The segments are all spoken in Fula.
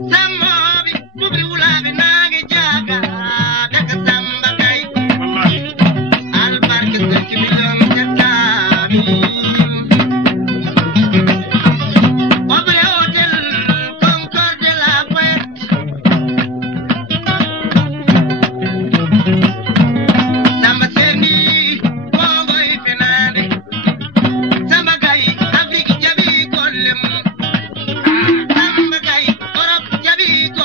Samobi, bubi ulabi nage jaga, daga samba kay. Albarke seki milom jatami. Oble hotel, Concorde la Puerta. Samba seni, Congo y Fenade. Samba kay, Afrique jabi kollem. Samba kay, Europe jabi kollem.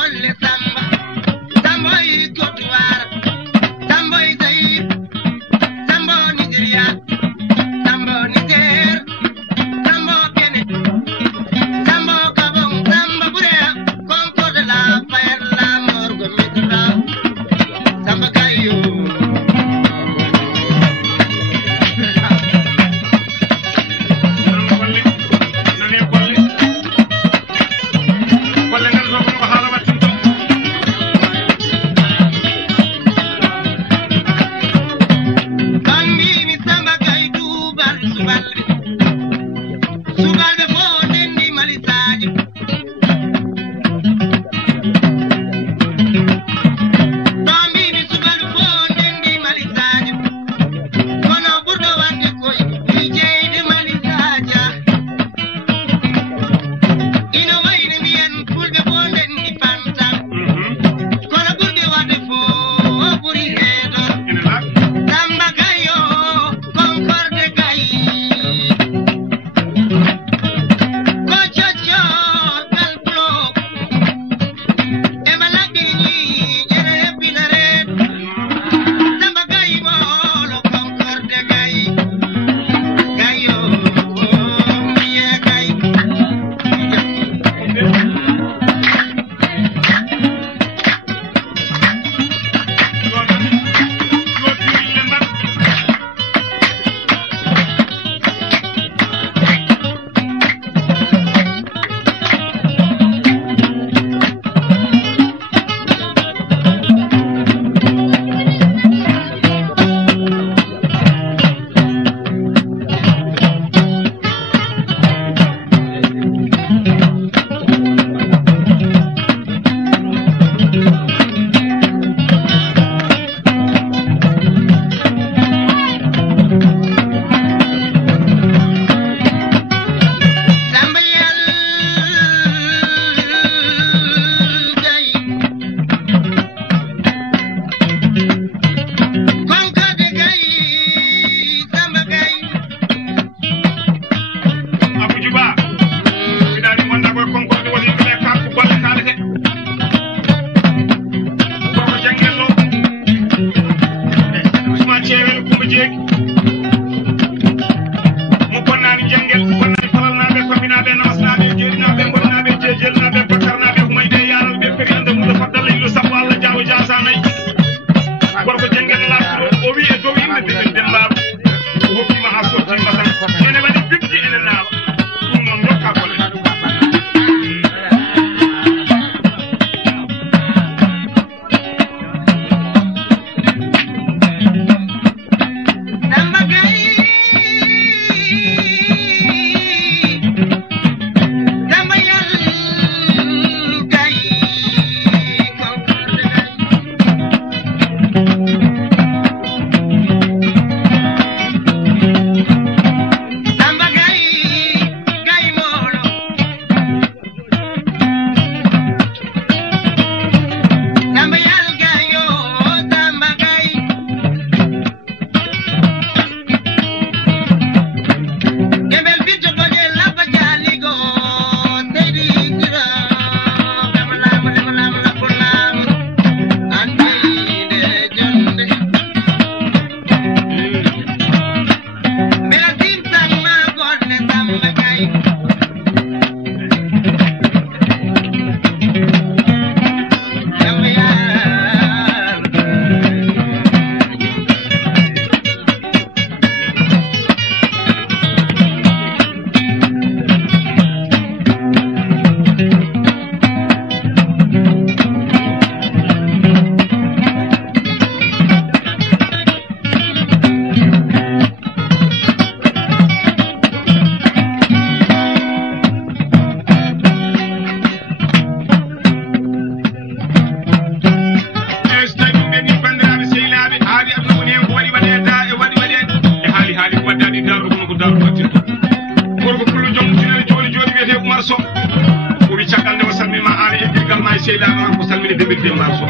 seyda non ko salmini debir demba so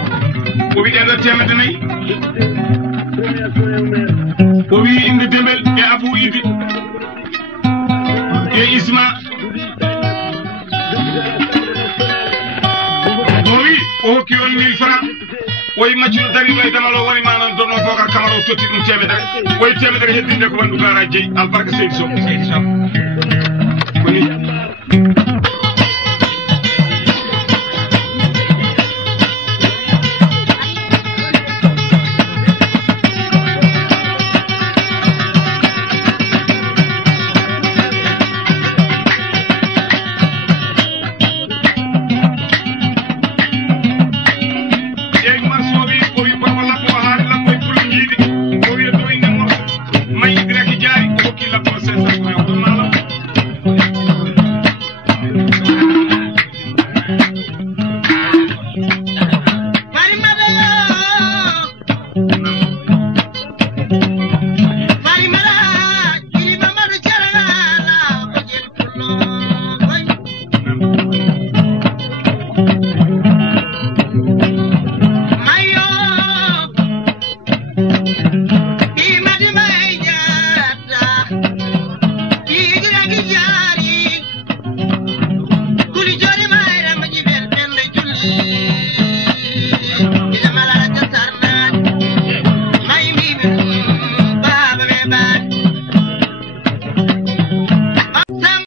o wi den temede nayi o wi inde dembel e Abou Idi e Isma o wi o hokki on 1000 francs woy maccuno dari way damalo woni manan donno Bocar Camara o totti ɗum temedere woy temedere heddinde ko wandu gara jeyi albarka seydi Sow